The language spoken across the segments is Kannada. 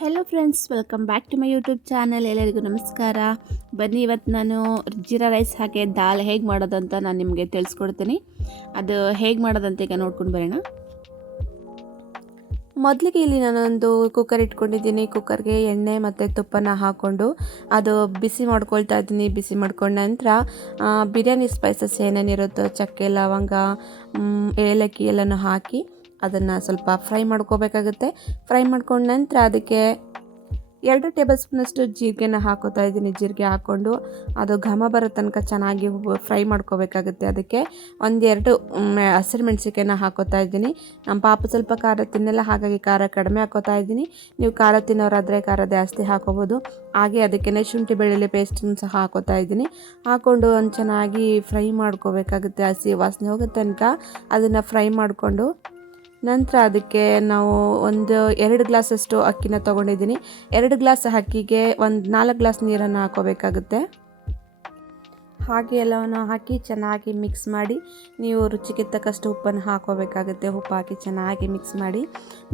Hello friends, welcome back to my YouTube channel. ಎಲ್ಲರಿಗೂ ನಮಸ್ಕಾರ. ಬನ್ನಿ, ಇವತ್ತು ನಾನು ಜೀರಾ ರೈಸ್ ಹಾಕಿ ದಾಲ್ ಹೇಗೆ ಮಾಡೋದಂತ ನಾನು ನಿಮಗೆ ತಿಳಿಸ್ಕೊಡ್ತೀನಿ. ಅದು ಹೇಗೆ ಮಾಡೋದಂತ ಈಗ ನೋಡ್ಕೊಂಡು ಬರೋಣ. ಮೊದಲಿಗೆ ಇಲ್ಲಿ ನಾನೊಂದು ಕುಕ್ಕರ್ ಇಟ್ಕೊಂಡಿದ್ದೀನಿ. ಕುಕ್ಕರ್ಗೆ ಎಣ್ಣೆ ಮತ್ತು ತುಪ್ಪನ ಹಾಕ್ಕೊಂಡು ಅದು ಬಿಸಿ ಮಾಡ್ಕೊಳ್ತಾ ಇದ್ದೀನಿ. ಬಿಸಿ ಮಾಡ್ಕೊಂಡ ನಂತರ ಬಿರಿಯಾನಿ ಸ್ಪೈಸಸ್ ಏನೇನಿರುತ್ತೋ ಚಕ್ಕೆ, ಲವಂಗ, ಏಲಕ್ಕಿ ಎಲ್ಲನೂ ಹಾಕಿ ಅದನ್ನು ಸ್ವಲ್ಪ ಫ್ರೈ ಮಾಡ್ಕೋಬೇಕಾಗುತ್ತೆ. ಫ್ರೈ ಮಾಡ್ಕೊಂಡ ನಂತರ ಅದಕ್ಕೆ 2 ಟೇಬಲ್ ಸ್ಪೂನಷ್ಟು ಜೀರಿಗೆನ ಹಾಕೋತಾ ಇದ್ದೀನಿ. ಜೀರಿಗೆ ಹಾಕ್ಕೊಂಡು ಅದು ಘಮ ಬರೋ ತನಕ ಚೆನ್ನಾಗಿ ಫ್ರೈ ಮಾಡ್ಕೋಬೇಕಾಗುತ್ತೆ. ಅದಕ್ಕೆ 1-2 ಹಸಿರು ಮೆಣಸಿಕಾಯಿನ ಹಾಕೋತಾ ಇದ್ದೀನಿ. ನಮ್ಮ ಪಾಪ ಸ್ವಲ್ಪ ಖಾರ ತಿನ್ನಲ್ಲ, ಹಾಗಾಗಿ ಖಾರ ಕಡಿಮೆ ಹಾಕೋತಾ ಇದ್ದೀನಿ. ನೀವು ಖಾರ ತಿನ್ನೋರಾದರೆ ಖಾರ ಜಾಸ್ತಿ ಹಾಕೋಬೋದು. ಹಾಗೆ ಅದಕ್ಕೆ ಶುಂಠಿ ಬೆಳ್ಳುಳ್ಳಿ ಪೇಸ್ಟನ್ನು ಸಹ ಹಾಕೋತಾ ಇದ್ದೀನಿ. ಹಾಕ್ಕೊಂಡು ಒಂದು ಚೆನ್ನಾಗಿ ಫ್ರೈ ಮಾಡ್ಕೋಬೇಕಾಗುತ್ತೆ. ಹಸಿ ವಾಸನೆ ಹೋಗೋ ತನಕ ಅದನ್ನು ಫ್ರೈ ಮಾಡಿಕೊಂಡು ನಂತರ ಅದಕ್ಕೆ ನಾವು 2 ಗ್ಲಾಸಷ್ಟು ಅಕ್ಕಿನ ತೊಗೊಂಡಿದ್ದೀನಿ. 2 ಗ್ಲಾಸ್ ಅಕ್ಕಿಗೆ 4 ಗ್ಲಾಸ್ ನೀರನ್ನು ಹಾಕೋಬೇಕಾಗುತ್ತೆ. ಹಾಗೆ ಎಲ್ಲವನ್ನು ಹಾಕಿ ಚೆನ್ನಾಗಿ ಮಿಕ್ಸ್ ಮಾಡಿ ನೀವು ರುಚಿಗೆ ತಕ್ಕಷ್ಟು ಉಪ್ಪನ್ನು ಹಾಕೋಬೇಕಾಗುತ್ತೆ. ಉಪ್ಪು ಹಾಕಿ ಚೆನ್ನಾಗಿ ಮಿಕ್ಸ್ ಮಾಡಿ,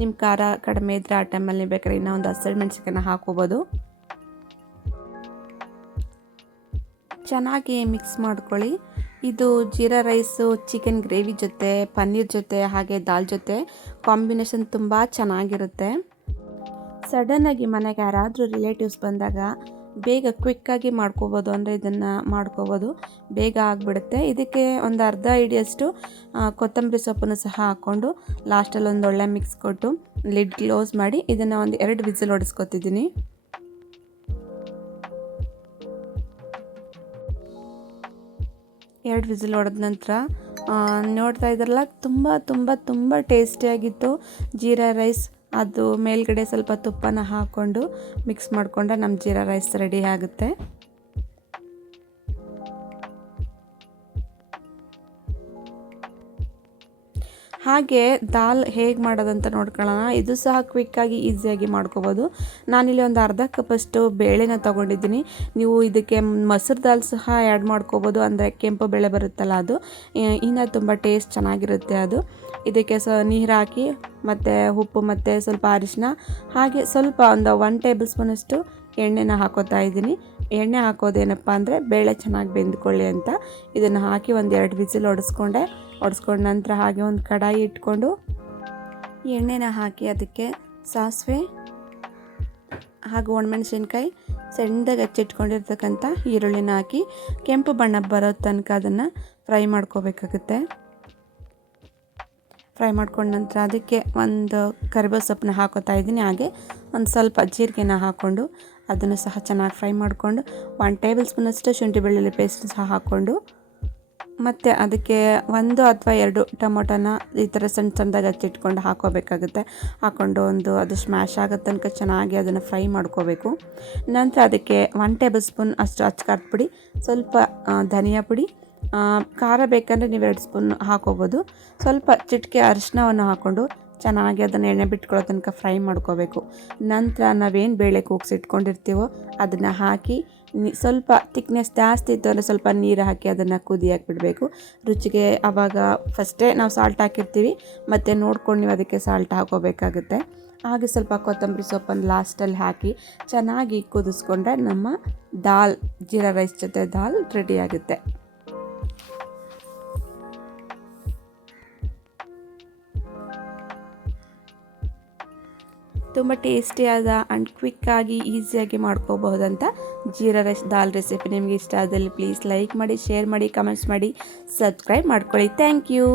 ನಿಮ್ಮ ಖಾರ ಕಡಿಮೆ ಇದ್ದರೆ ಆ ಟೈಮಲ್ಲಿ ಬೇಕಾದ್ರೆ ಇನ್ನೂ ಒಂದು ಹಸಿರು ಮೆಣಸಿಕಾಯಿನ ಹಾಕೋಬೋದು. ಚೆನ್ನಾಗಿ ಮಿಕ್ಸ್ ಮಾಡ್ಕೊಳ್ಳಿ. ಇದು ಜೀರಾ ರೈಸು ಚಿಕನ್ ಗ್ರೇವಿ ಜೊತೆ, ಪನ್ನೀರ್ ಜೊತೆ, ಹಾಗೆ ದಾಲ್ ಜೊತೆ ಕಾಂಬಿನೇಷನ್ ತುಂಬ ಚೆನ್ನಾಗಿರುತ್ತೆ. ಸಡನ್ನಾಗಿ ಮನೆಗೆ ಯಾರಾದರೂ ರಿಲೇಟಿವ್ಸ್ ಬಂದಾಗ ಬೇಗ ಕ್ವಿಕ್ಕಾಗಿ ಮಾಡ್ಕೋಬೋದು. ಅಂದರೆ ಇದನ್ನು ಮಾಡ್ಕೋಬೋದು, ಬೇಗ ಆಗಿಬಿಡುತ್ತೆ. ಇದಕ್ಕೆ ಒಂದು ಅರ್ಧ ಹಿಡಿಯಷ್ಟು ಕೊತ್ತಂಬರಿ ಸೊಪ್ಪನ್ನು ಸಹ ಹಾಕ್ಕೊಂಡು ಲಾಸ್ಟಲ್ಲಿ ಒಂದು ಒಳ್ಳೆ ಮಿಕ್ಸ್ ಕೊಟ್ಟು ಲಿಡ್ ಕ್ಲೋಸ್ ಮಾಡಿ ಇದನ್ನು ಒಂದು 2 ವಿಸಿಲ್ ಹೊಡೆಸ್ಕೊತಿದ್ದೀನಿ. 2 ವಿಸಿಲ್ ಹೊಡೆದ ನಂತರ ನೋಡ್ತಾ ಇದ್ರಲ್ಲ, ತುಂಬ ತುಂಬ ತುಂಬ ಟೇಸ್ಟಿಯಾಗಿತ್ತು ಜೀರಾ ರೈಸ್. ಅದು ಮೇಲ್ಗಡೆ ಸ್ವಲ್ಪ ತುಪ್ಪನ ಹಾಕ್ಕೊಂಡು ಮಿಕ್ಸ್ ಮಾಡಿಕೊಂಡ್ರೆ ನಮ್ಮ ಜೀರಾ ರೈಸ್ ರೆಡಿ ಆಗುತ್ತೆ. ಹಾಗೆ ದಾಲ್ ಹೇಗೆ ಮಾಡೋದಂತ ನೋಡ್ಕೊಳ್ಳೋಣ. ಇದು ಸಹ ಕ್ವಿಕ್ಕಾಗಿ ಈಸಿಯಾಗಿ ಮಾಡ್ಕೋಬೋದು. ನಾನಿಲ್ಲಿ ಒಂದು ಅರ್ಧ ಕಪ್ಪಷ್ಟು ಬೇಳೆನ ತೊಗೊಂಡಿದ್ದೀನಿ. ನೀವು ಇದಕ್ಕೆ ಮೊಸರು ದಾಲ್ ಸಹ ಆ್ಯಡ್ ಮಾಡ್ಕೋಬೋದು. ಅಂದರೆ ಕೆಂಪು ಬೇಳೆ ಬರುತ್ತಲ್ಲ, ಅದು ಇನ್ನೂ ತುಂಬ ಟೇಸ್ಟ್ ಚೆನ್ನಾಗಿರುತ್ತೆ. ಅದು ಇದಕ್ಕೆ ನೀರು ಹಾಕಿ ಮತ್ತು ಉಪ್ಪು ಮತ್ತು ಸ್ವಲ್ಪ ಅರಿಶಿನ, ಹಾಗೆ ಸ್ವಲ್ಪ ಒಂದು 1 ಟೇಬಲ್ ಸ್ಪೂನಷ್ಟು ಎಣ್ಣೆನ ಹಾಕೋತಾ ಇದ್ದೀನಿ. ಎಣ್ಣೆ ಹಾಕೋದೇನಪ್ಪ ಅಂದರೆ ಬೇಳೆ ಚೆನ್ನಾಗಿ ಬೆಂದ್ಕೊಳ್ಳಿ ಅಂತ. ಇದನ್ನು ಹಾಕಿ ಒಂದು 2 ವಿಸಿಲ್ ಹೊಡೆಸ್ಕೊಂಡ ನಂತರ ಹಾಗೆ ಒಂದು ಕಡಾಯಿ ಇಟ್ಕೊಂಡು ಎಣ್ಣೆನ ಹಾಕಿ ಅದಕ್ಕೆ ಸಾಸಿವೆ ಹಾಗೂ ಒಣಮೆಣಸಿನ್ಕಾಯಿ, ಸಣ್ಣದಾಗಿ ಹಚ್ಚಿಟ್ಕೊಂಡಿರ್ತಕ್ಕಂಥ ಈರುಳ್ಳಿನ ಹಾಕಿ ಕೆಂಪು ಬಣ್ಣ ಬರೋ ತನಕ ಅದನ್ನು ಫ್ರೈ ಮಾಡ್ಕೋಬೇಕಾಗುತ್ತೆ. ಫ್ರೈ ಮಾಡ್ಕೊಂಡ ನಂತರ ಅದಕ್ಕೆ ಒಂದು ಕರಿಬೇವು ಸೊಪ್ಪನ್ನ ಹಾಕೋತಾ ಇದ್ದೀನಿ. ಹಾಗೆ ಒಂದು ಸ್ವಲ್ಪ ಜೀರಿಗೆನ ಹಾಕ್ಕೊಂಡು ಅದನ್ನು ಸಹ ಚೆನ್ನಾಗಿ ಫ್ರೈ ಮಾಡಿಕೊಂಡು 1 ಟೇಬಲ್ ಸ್ಪೂನಷ್ಟು ಶುಂಠಿ ಬೆಳ್ಳುಳ್ಳಿ ಪೇಸ್ಟ್ ಸಹ ಹಾಕ್ಕೊಂಡು ಮತ್ತು ಅದಕ್ಕೆ 1 ಅಥವಾ 2 ಟೊಮೊಟೊನ ಈ ಥರ ಸಣ್ಣದಾಗಿ ಹಚ್ಚಿಟ್ಕೊಂಡು ಹಾಕೋಬೇಕಾಗುತ್ತೆ. ಹಾಕ್ಕೊಂಡು ಅದು ಸ್ಮ್ಯಾಶ್ ಆಗೋ ತನಕ ಚೆನ್ನಾಗಿ ಅದನ್ನು ಫ್ರೈ ಮಾಡ್ಕೋಬೇಕು. ನಂತರ ಅದಕ್ಕೆ 1 ಟೇಬಲ್ ಸ್ಪೂನ್ ಅಷ್ಟು ಅಚ್ಚ ಪುಡಿ, ಸ್ವಲ್ಪ ಧನಿಯಾ ಪುಡಿ, ಖಾರ ಬೇಕಂದರೆ ನೀವು 2 ಸ್ಪೂನ್ ಹಾಕೋಬೋದು. ಸ್ವಲ್ಪ ಚಿಟಿಕೆ ಅರಿಶಿನವನ್ನು ಹಾಕ್ಕೊಂಡು ಚೆನ್ನಾಗಿ ಅದನ್ನು ಎಣ್ಣೆ ಬಿಟ್ಕೊಳ್ಳೋ ತನಕ ಫ್ರೈ ಮಾಡ್ಕೋಬೇಕು. ನಂತರ ನಾವೇನು ಬೇಳೆ ಕೂಗಿಸಿಟ್ಕೊಂಡಿರ್ತೀವೋ ಅದನ್ನು ಹಾಕಿ ಸ್ವಲ್ಪ ತಿಕ್ನೆಸ್ ಜಾಸ್ತಿ ಇತ್ತು ಅಂದರೆ ಸ್ವಲ್ಪ ನೀರು ಹಾಕಿ ಅದನ್ನು ಕುದಿಯಾಗಿ ಬಿಡಬೇಕು. ರುಚಿಗೆ ಆವಾಗ ಫಸ್ಟೇ ನಾವು ಸಾಲ್ಟ್ ಹಾಕಿರ್ತೀವಿ, ಮತ್ತು ನೋಡ್ಕೊಂಡು ನೀವು ಅದಕ್ಕೆ ಸಾಲ್ಟ್ ಹಾಕೋಬೇಕಾಗುತ್ತೆ. ಹಾಗೆ ಸ್ವಲ್ಪ ಕೊತ್ತಂಬರಿ ಸೊಪ್ಪನ್ನು ಲಾಸ್ಟಲ್ಲಿ ಹಾಕಿ ಚೆನ್ನಾಗಿ ಕುದಿಸ್ಕೊಂಡ್ರೆ ನಮ್ಮ ದಾಲ್, ಜೀರಾ ರೈಸ್ ಜೊತೆ ದಾಲ್ ರೆಡಿಯಾಗುತ್ತೆ. ತುಂಬ ಟೇಸ್ಟಿಯಾದ ಆ್ಯಂಡ್ ಕ್ವಿಕ್ಕಾಗಿ ಈಸಿಯಾಗಿ ಮಾಡ್ಕೋಬಹುದಂತ ಜೀರಾ ರೈಸ್ ದಾಲ್ ರೆಸಿಪಿ ನಿಮಗೆ ಇಷ್ಟ ಆದಲ್ಲಿ ಪ್ಲೀಸ್ ಲೈಕ್ ಮಾಡಿ, ಶೇರ್ ಮಾಡಿ, ಕಮೆಂಟ್ಸ್ ಮಾಡಿ, ಸಬ್ಸ್ಕ್ರೈಬ್ ಮಾಡ್ಕೊಳ್ಳಿ. Thank you.